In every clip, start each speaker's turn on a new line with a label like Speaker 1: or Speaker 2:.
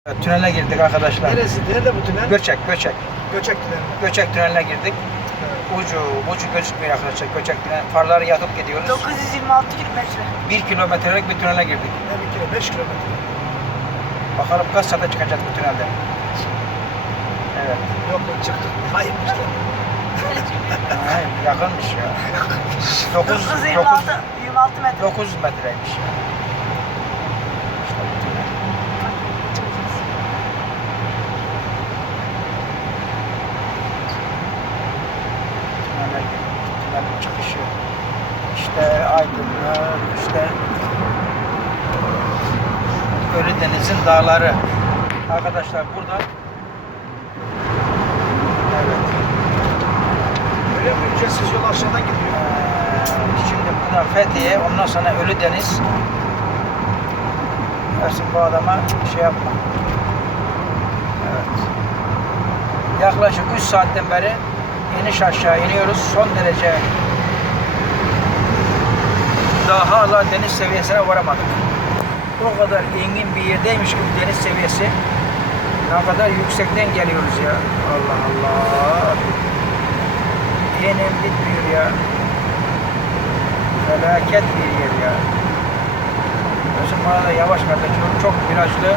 Speaker 1: Tünele girdik arkadaşlar.
Speaker 2: Neresi? Nerede bu tünel?
Speaker 1: Göçek.
Speaker 2: Göçek tüneli.
Speaker 1: Göçek tüneline girdik.
Speaker 2: Evet.
Speaker 1: Ucu gözükmüyor arkadaşlar. Göçek tünel. Farları yakıp gidiyoruz.
Speaker 3: 926 kilometre.
Speaker 1: 1 kilometrelik bir tünele girdik.
Speaker 2: Ne bir kilo? 5 kilometre.
Speaker 1: Bakalım kaç saate çıkacağız bu tünelden. Evet.
Speaker 2: Yok çıktık. Hayırmış lan.
Speaker 1: Hayır, yakınmış ya.
Speaker 3: 926 metre.
Speaker 1: 900 metreymiş ya. İşte bu tünel. Tünelin çıkışı. İşte Aydınlar, işte Ölüdeniz'in dağları. Arkadaşlar burada evet.
Speaker 2: Öyle mi? Ücretsiz yol aşağıdan gidiyor.
Speaker 1: Şimdi buradan Fethiye, ondan sonra Ölüdeniz. Dersin bu adama şey yapma. Evet. Yaklaşık 3 saatten beri iniş aşağı iniyoruz. Son derece daha hala deniz seviyesine varamadık. O kadar engin bir yerdeymiş gibi deniz seviyesi. Ne kadar yüksekten geliyoruz ya. Allah Allah. Yenem bitmiyor ya. Felaket bir yer ya. Özüm bana da yavaş kardeşim. Çok virajlı.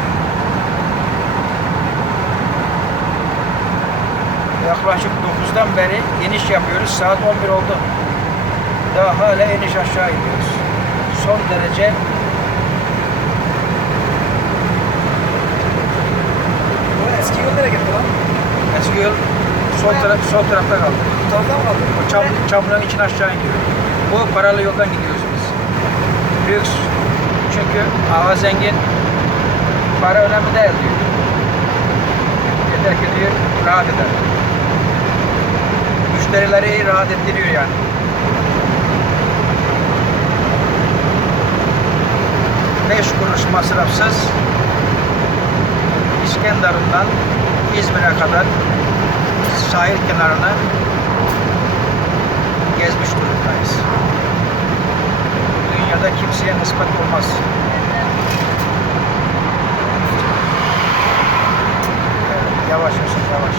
Speaker 1: Yaklaşık 9'dan beri iniş yapıyoruz. Saat 11 oldu. Daha hala iniş aşağı iniyoruz. Son derece
Speaker 2: Bu eski yol nereye gitti lan?
Speaker 1: eski yol sol tarafta kaldı.
Speaker 2: Bu tarafta mı kaldı?
Speaker 1: O çamurun için aşağı iniyor. Bu paralı yoldan gidiyoruz biz. Lüks. Çünkü hava zengin. Para önemli değil diyor. Yeter ki diyor rahat eder. Müşterileri rahat ettiriyor yani. Beş kuruş masrafsız İskenderun'dan İzmir'e kadar sahil kenarını gezmiş durumdayız. Dünyada kimseye nispet olmaz. Evet, yavaş olsun, yavaş.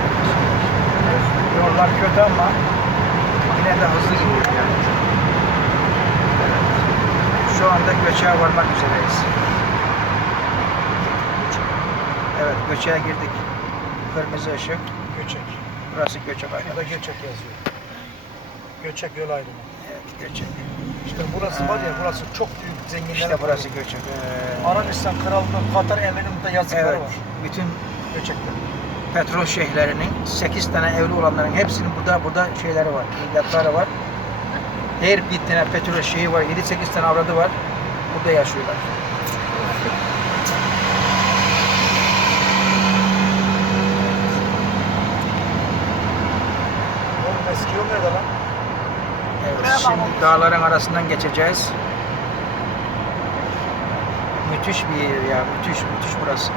Speaker 1: Yollar kötü ama yine de hızlı gidiyor yani. Evet. Şu anda Göçek'e varmak üzereyiz. Evet, Göçek'e girdik. Kırmızı ışık.
Speaker 2: Göçek.
Speaker 1: Burası Göçek
Speaker 2: Ya da
Speaker 1: arkadaşlar.
Speaker 2: Göçek yazıyor. Göçek yol ayrımı.
Speaker 1: Evet, Göçek.
Speaker 2: İşte burası var ya, burası çok büyük zenginler.
Speaker 1: İşte burası Göçek.
Speaker 2: Arabistan Krallığı'nın Katar Eminönü'nde yazıkları
Speaker 1: Evet,
Speaker 2: var.
Speaker 1: bütün
Speaker 2: Göçek'te.
Speaker 1: petrol şeyhlerinin 8 tane evli olanların hepsinin burada şeyleri var, milyatları var. Her bir tane petrol şeyi var, 7-8 tane avradı var. Burada yaşıyorlar.
Speaker 2: Oğlum eski yol nerede lan?
Speaker 1: Evet, şimdi dağların arasından geçeceğiz. Müthiş bir yer ya, müthiş burası.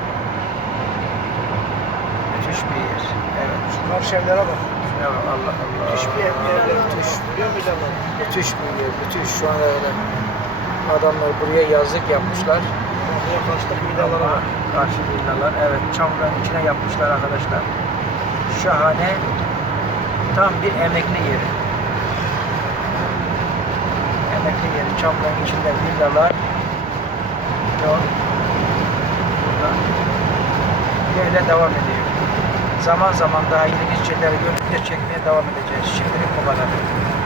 Speaker 1: Müthiş bir yer. Evet.
Speaker 2: Şunlar şevlere bak.
Speaker 1: Ya Allah Allah.
Speaker 2: Müthiş bir evler.
Speaker 1: Müthiş.
Speaker 2: Biliyor musun canım?
Speaker 1: Müthiş bir yer, müthiş. Şu anda öyle. Adamlar buraya yazlık yapmışlar.
Speaker 2: Buraya karşıdaki villalara bak.
Speaker 1: Karşı villalar. Evet, çamurun içine yapmışlar arkadaşlar. Şahane. Tam bir emekli yeri. Emekli yeri. Çamurun içinde villalar. Yol. Burada. Böyle devam ediyor. Zaman zaman daha ilginç şeyleri görüp de çekmeye devam edeceğiz. Şimdilik bu kadar.